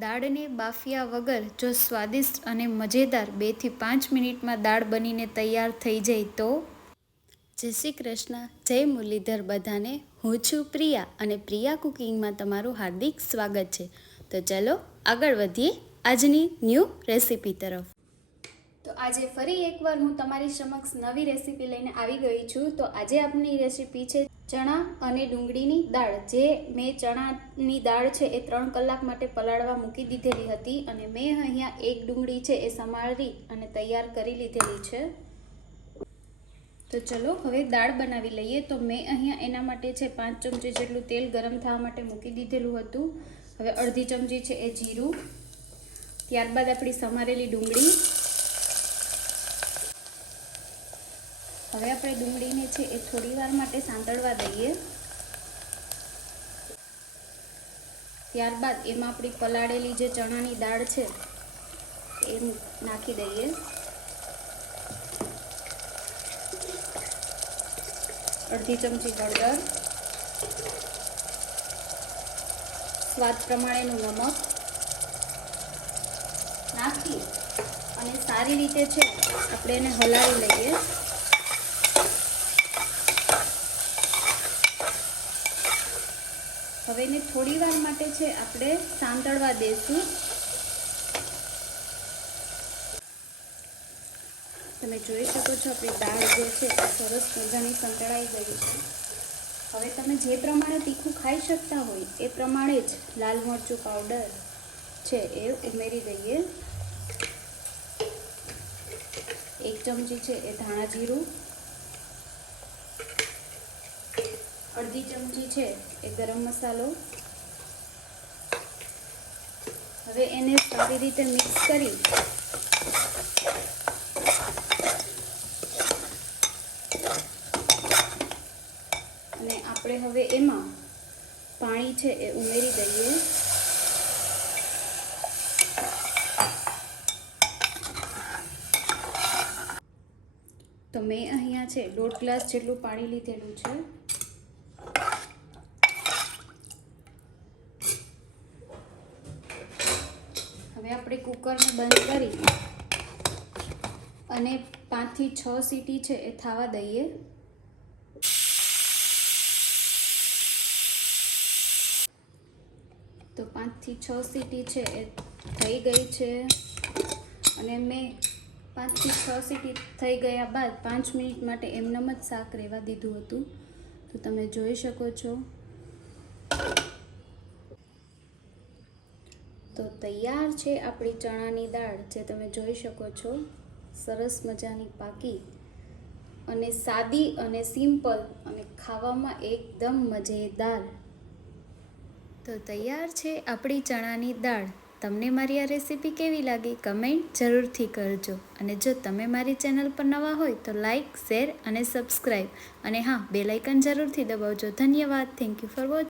દાળને બાફ્યા વગર જો સ્વાદિષ્ટ અને મજેદાર બેથી પાંચ મિનિટમાં દાળ બનીને તૈયાર થઈ જાય તો? જય શ્રી કૃષ્ણ. જય મુરલીધર બધાને. હું છું પ્રિયા અને પ્રિયા કુકિંગમાં તમારું હાર્દિક સ્વાગત છે. તો ચલો આગળ વધીએ આજની ન્યૂ રેસીપી તરફ. તો આજે ફરી એકવાર હું તમારી સમક્ષ નવી રેસીપી લઈને આવી ગઈ છું. તો આજે આપની રેસીપી છે ચણા અને ડુંગળીની દાળ. જે મેં ચણાની દાળ છે એ ત્રણ કલાક માટે પલાળવા મૂકી દીધેલી હતી અને મેં અહીંયા એક ડુંગળી છે એ સમારી અને તૈયાર કરી લીધેલી છે. તો ચલો, હવે દાળ બનાવી લઈએ. તો મેં અહીંયા એના માટે છે પાંચ ચમચી જેટલું તેલ ગરમ થવા માટે મૂકી દીધેલું હતું. હવે અડધી ચમચી છે એ જીરું. ત્યારબાદ આપણી સમારેલી ડુંગળી. હવે આપણે ડુંગળીને છે એ થોડી વાર માટે સાંતળવા દઈએ. ત્યારબાદ એમાં આપણી પલાળેલી જે ચણાની દાળ છે એ નાખી દઈએ. અડધી ચમચી હળદર. સ્વાદ પ્રમાણેનું નમક નાખી અને સારી રીતે છે આપણે એને હલાવી લઈએ. હવે એને થોડી વાર માટે છે આપણે સાંતળવા દઈશું તમે જોઈ શકો છો આપણી દાળ જે છે એ સરસ મજાની સંતળાઈ ગઈ છે. હવે તમે જે પ્રમાણે તીખું ખાઈ શકતા હોય એ પ્રમાણે જ લાલ મરચું પાવડર છે એ ઉમેરી દઈએ. એક ચમચી છે એ ધાણા જીરું અડધી ચમચી છે એ ગરમ મસાલો. હવે એને સારી રીતે મિક્સ કરી અને આપણે હવે એમાં પાણી છે એ ઉમેરી દઈએ. તો મેં અહીંયા છે દોઢ ગ્લાસ જેટલું પાણી લીધેલું છે. હવે આપણે કુકરને બંધ કરી અને પાંચથી છ સીટી છે એ થવા દઈએ. તો પાંચથી છ સીટી છે એ થઈ ગઈ છે. અને મેં પાંચથી છ સીટી થઈ ગયા બાદ પાંચ મિનિટ માટે એમનેમ જ શાક રહેવા દીધું હતું. તો તમે જોઈ શકો છો. તો તૈયાર છે આપણી ચણાની દાળ, જે તમે જોઈ શકો છો. સરસ મજાની પાકી અને સાદી અને સિમ્પલ અને ખાવામાં એકદમ મજેદાર. તો તૈયાર છે આપણી ચણાની દાળ. તમને મારી આ રેસીપી કેવી લાગી? કમેન્ટ જરૂરથી કરજો. અને જો તમે મારી ચેનલ પર નવા હોય તો લાઇક શેર અને સબસ્ક્રાઈબ. અને હા બેલાઇકન જરૂરથી દબાવજો. ધન્યવાદ. Thank you for watching